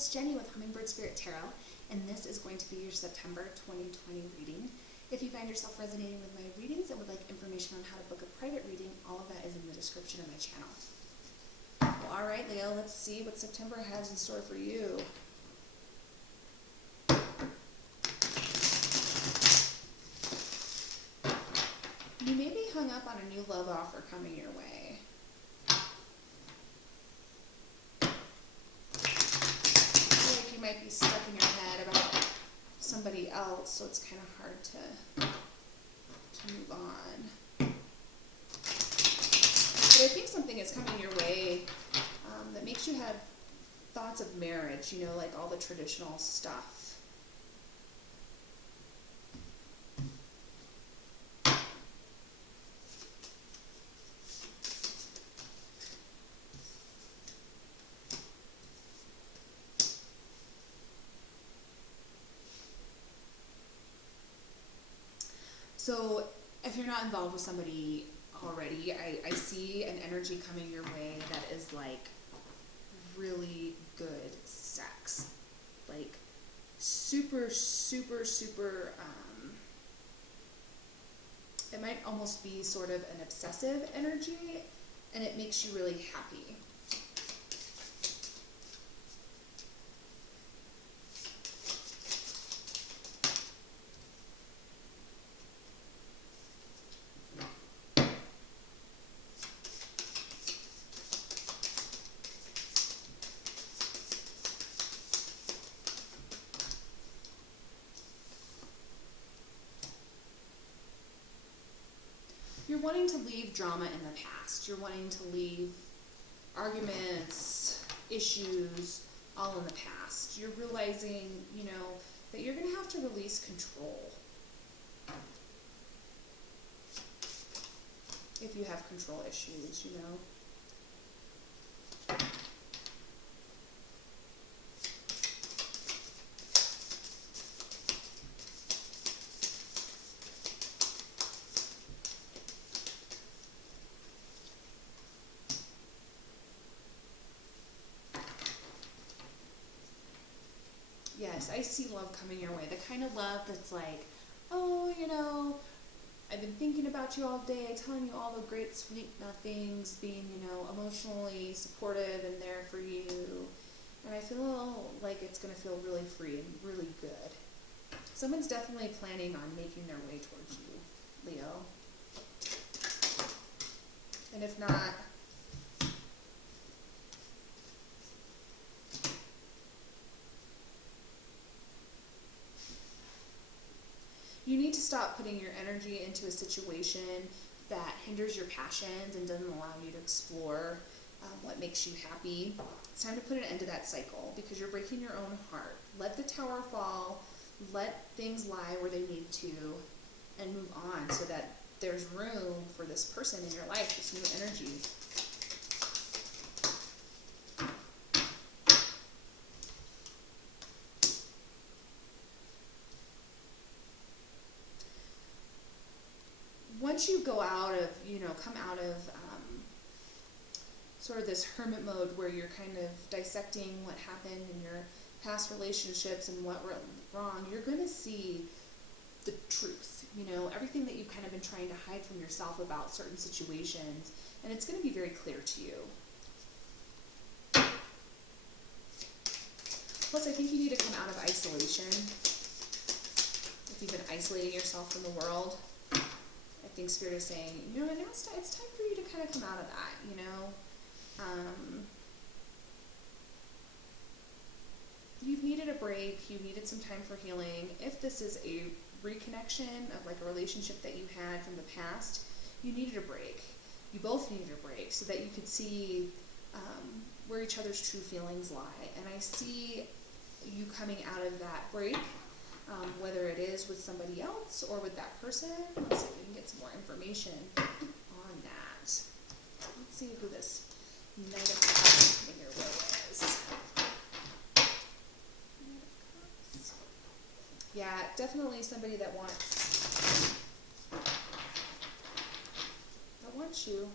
it's Jenny with Hummingbird Spirit Tarot, and this is going to be your September 2020 reading. If you find yourself resonating with my readings and would like information on how to book a private reading, all of that is in the description of my channel. Well, all right, Leo, let's see what September has in store for you. You may be hung up on a new love offer coming your way. You might be stuck in your head about somebody else, so it's kind of hard to move on. But I think something is coming your way that makes you have thoughts of marriage, you know, like all the traditional stuff. So if you're not involved with somebody already, I see an energy coming your way that is like really good sex. Like super, super, super, it might almost be sort of an obsessive energy, and it makes you really happy. You're wanting to leave drama in the past. You're wanting to leave arguments, issues, all in the past. You're realizing, you know, that you're going to have to release control. If you have control issues, you know. Yes, I see love coming your way. The kind of love that's like, oh, you know, I've been thinking about you all day, telling you all the great, sweet things, being, you know, emotionally supportive and there for you. And I feel like it's going to feel really free and really good. Someone's definitely planning on making their way towards you, Leo. And if not, you need to stop putting your energy into a situation that hinders your passions and doesn't allow you to explore what makes you happy. It's time to put an end to that cycle because you're breaking your own heart. Let the tower fall, let things lie where they need to, and move on so that there's room for this person in your life, this new energy. Once you go out of, you know, come out of sort of this hermit mode where you're kind of dissecting what happened in your past relationships and what went wrong, you're going to see the truth, you know, everything that you've kind of been trying to hide from yourself about certain situations, and it's going to be very clear to you. Plus, I think you need to come out of isolation. If you've been isolating yourself from the world, I think Spirit is saying, you know, now it's time for you to kind of come out of that, you know. You've needed a break. You needed some time for healing. If this is a reconnection of like a relationship that you had from the past, you needed a break. You both needed a break so that you could see where each other's true feelings lie. And I see you coming out of that break, whether it is with somebody else or with that person. Let's see if we can get some more information on that. Let's see who this Knight of Cups coming your way is. Yeah, definitely somebody that wants you.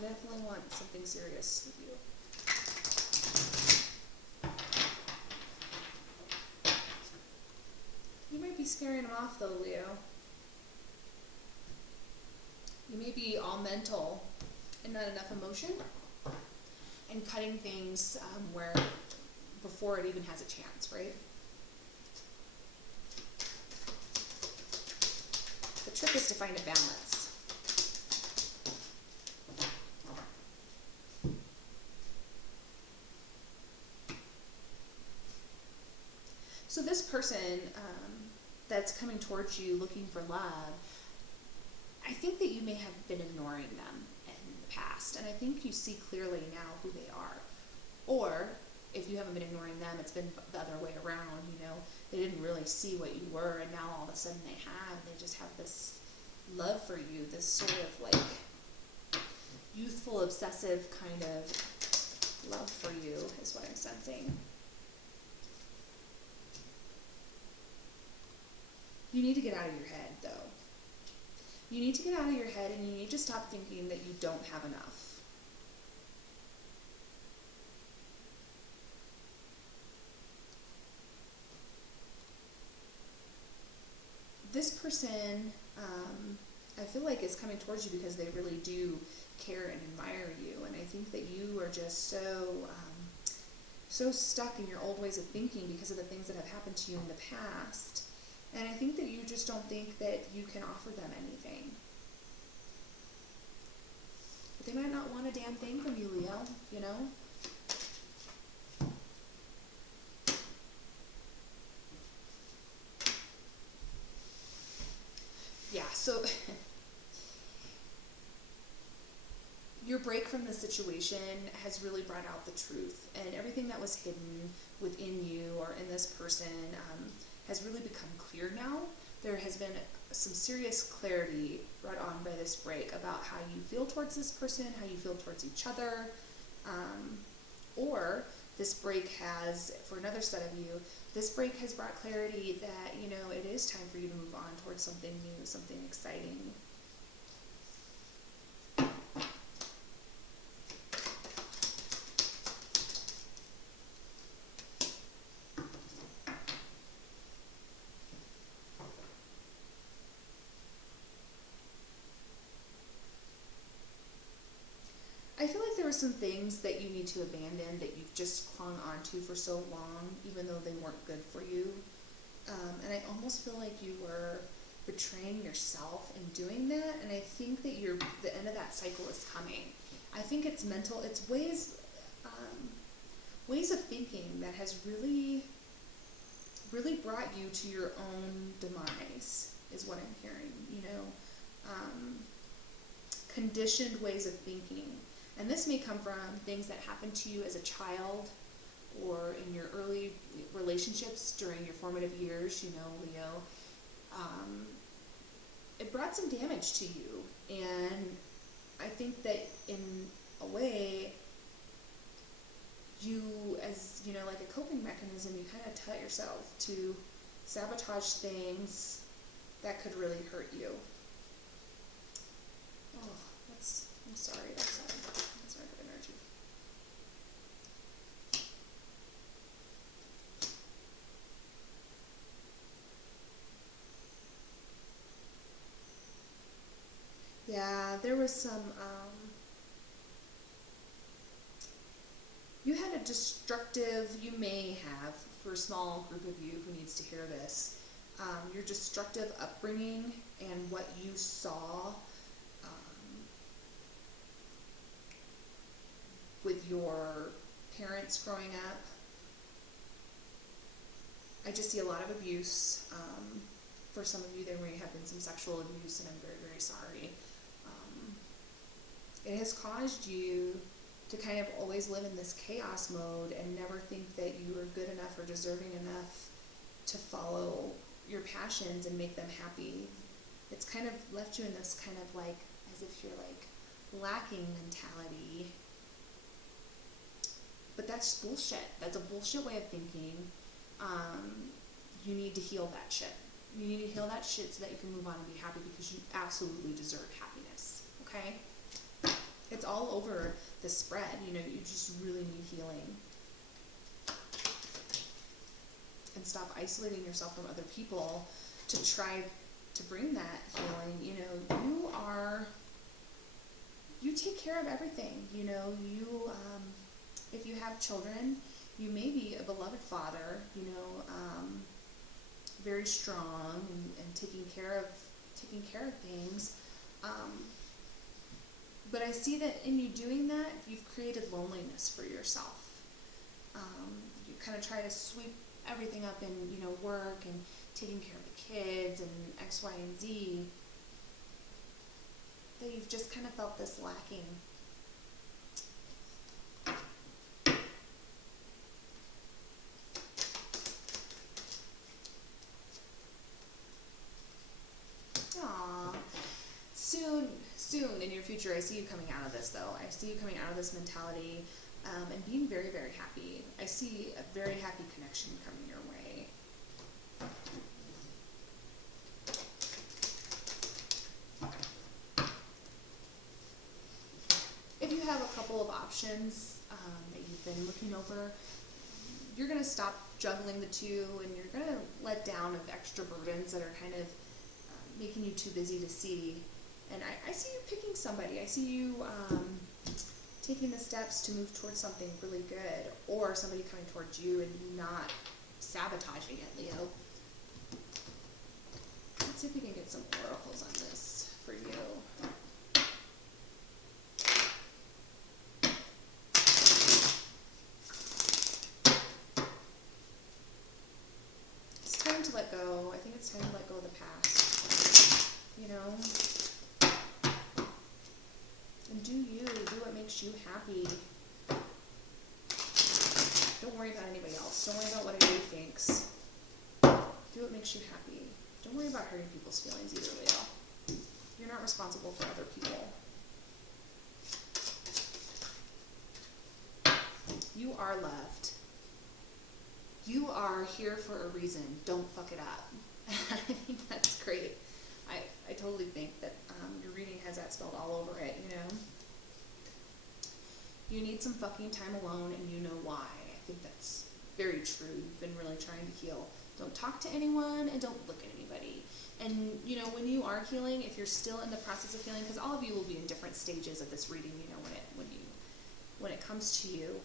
Definitely want something serious with you. scaring them off though, Leo. You may be all mental and not enough emotion, and cutting things where before it even has a chance, right? The trick is to find a balance. So this person that's coming towards you looking for love, I think that you may have been ignoring them in the past, and I think you see clearly now who they are. Or if you haven't been ignoring them, it's been the other way around. You know, they didn't really see what you were, and now all of a sudden they have. They just have this love for you, this sort of like youthful, obsessive kind of love for you is what I'm sensing. You need to get out of your head, though. You need to get out of your head, and you need to stop thinking that you don't have enough. This person, I feel like is coming towards you because they really do care and admire you, and I think that you are just so stuck in your old ways of thinking because of the things that have happened to you in the past. And I think that you just don't think that you can offer them anything. But they might not want a damn thing from you, Leo, you know? Yeah, so your break from the situation has really brought out the truth, and everything that was hidden within you or in this person has really become clear now. There has been some serious clarity brought on by this break about how you feel towards this person, how you feel towards each other, or this break has, for another set of you, this break has brought clarity that, you know, it is time for you to move on towards something new, something exciting. I feel like there were some things that you need to abandon that you've just clung on to for so long, even though they weren't good for you. And I almost feel like you were betraying yourself in doing that, and I think that the end of that cycle is coming. I think it's mental, it's ways of thinking that has really brought you to your own demise, is what I'm hearing, you know. Conditioned ways of thinking. And this may come from things that happened to you as a child or in your early relationships during your formative years, you know, Leo. It brought some damage to you. And I think that in a way, you, as, you know, like a coping mechanism, you kind of taught yourself to sabotage things that could really hurt you. Oh, I'm sorry, that's not good energy. Yeah, there was some, you had a destructive, you may have, for a small group of you who needs to hear this, your destructive upbringing and what you saw with your parents growing up. I just see a lot of abuse. For some of you, there may have been some sexual abuse, and I'm very, very sorry. It has caused you to kind of always live in this chaos mode and never think that you are good enough or deserving enough to follow your passions and make them happy. It's kind of left you in this kind of like, as if you're like lacking mentality. But that's bullshit. That's a bullshit way of thinking. You need to heal that shit. You need to heal that shit so that you can move on and be happy, because you absolutely deserve happiness. Okay? It's all over the spread. You know, you just really need healing. And stop isolating yourself from other people to try to bring that healing. You take care of everything. If you have children, you may be a beloved father, very strong and taking care of things. But I see that in you doing that, you've created loneliness for yourself. You kind of try to sweep everything up in, work and taking care of the kids and X, Y, and Z, that you've just kind of felt this lacking. Aww. Soon in your future, I see you coming out of this, though. I see you coming out of this mentality and being very, very happy. I see a very happy connection coming your way. If you have a couple of options that you've been looking over, you're going to stop juggling the two, and you're going to let down of extra burdens that are kind of making you too busy to see. And I see you picking somebody. I see you taking the steps to move towards something really good, or somebody coming towards you and you not sabotaging it, Leo. Let's see if we can get some oracles on this for you. It's time to let go. I think it's time to let go of the past. And do what makes you happy. Don't worry about anybody else. Don't worry about what anybody thinks. Do what makes you happy. Don't worry about hurting people's feelings either, Leo. You're not responsible for other people. You are loved. You are here for a reason. Don't fuck it up. I think that's great. I totally think that your reading has that spelled all over it, You need some fucking time alone, and you know why. I think that's very true. You've been really trying to heal. Don't talk to anyone, and don't look at anybody. And, when you are healing, if you're still in the process of healing, because all of you will be in different stages of this reading, when it comes to you,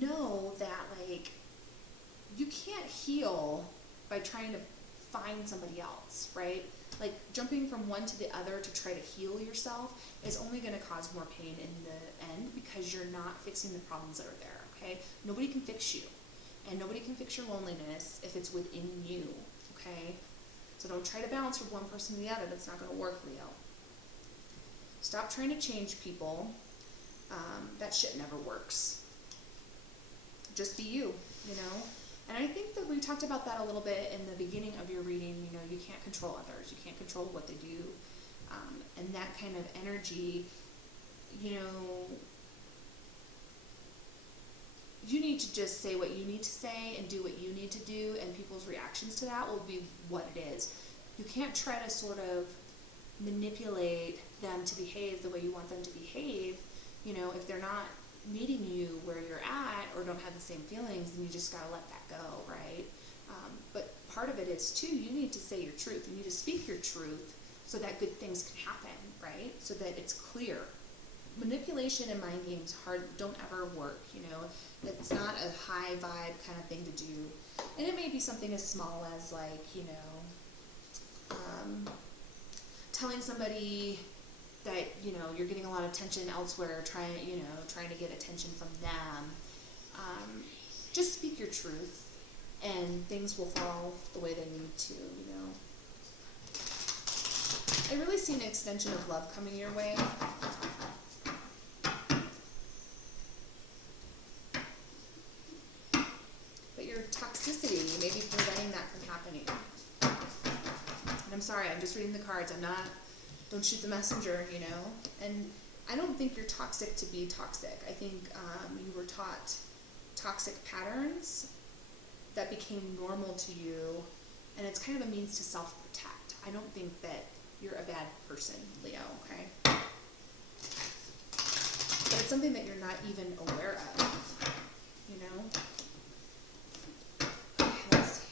know that, you can't heal by trying to find somebody else, right? Jumping from one to the other to try to heal yourself is only going to cause more pain in the end, because you're not fixing the problems that are there, okay? Nobody can fix you, and nobody can fix your loneliness if it's within you, okay? So don't try to bounce from one person to the other. That's not going to work, Leo. Stop trying to change people. That shit never works. Just be you, And I think that we talked about that a little bit in the beginning of your reading. You can't control others. You can't control what they do. And that kind of energy, you need to just say what you need to say and do what you need to do, and people's reactions to that will be what it is. You can't try to sort of manipulate them to behave the way you want them to behave. If they're not meeting you where you're at or don't have the same feelings, then you just gotta let that go, right? But part of it is too, you need to say your truth. You need to speak your truth so that good things can happen, right? So that it's clear. Manipulation and mind games don't ever work, It's not a high vibe kind of thing to do. And it may be something as small as telling somebody that, you're getting a lot of attention elsewhere, trying to get attention from them. Just speak your truth, and things will fall the way they need to, I really see an extension of love coming your way. But your toxicity may be preventing that from happening. And I'm sorry, I'm just reading the cards. Don't shoot the messenger, And I don't think you're toxic to be toxic. I think you were taught toxic patterns that became normal to you, and it's kind of a means to self-protect. I don't think that you're a bad person, Leo, okay? But it's something that you're not even aware of, Okay, let's see.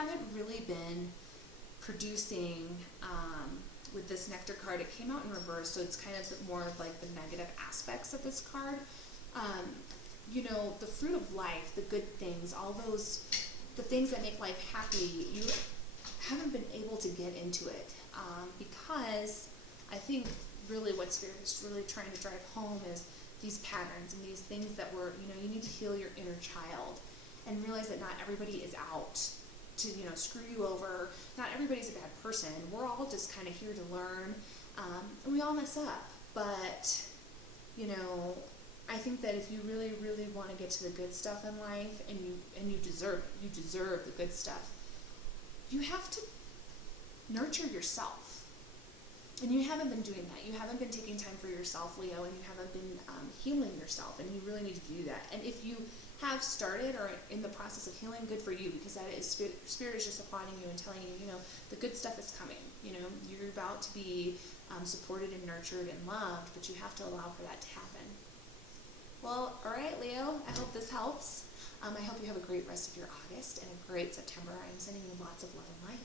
haven't really been producing with this nectar card. It came out in reverse, so it's kind of more of like the negative aspects of this card. You know, the fruit of life, the good things, all those, the things that make life happy, you haven't been able to get into it because I think really what Spirit is really trying to drive home is these patterns and these things that were, you know, you need to heal your inner child and realize that not everybody is out to, you know, screw you over. Not everybody's a bad person. We're all just kind of here to learn, and we all mess up. But, you know, I think that if you really, really want to get to the good stuff in life, and you deserve it, you deserve the good stuff, you have to nurture yourself. And you haven't been doing that. You haven't been taking time for yourself, Leo, and you haven't been healing yourself, and you really need to do that. And if you have started or in the process of healing, good for you, because that is Spirit is just applauding you and telling you, you know, the good stuff is coming. You know, you're about to be supported and nurtured and loved, but you have to allow for that to happen. Well, all right, Leo, I hope this helps. I hope you have a great rest of your August and a great September. I'm sending you lots of love and light.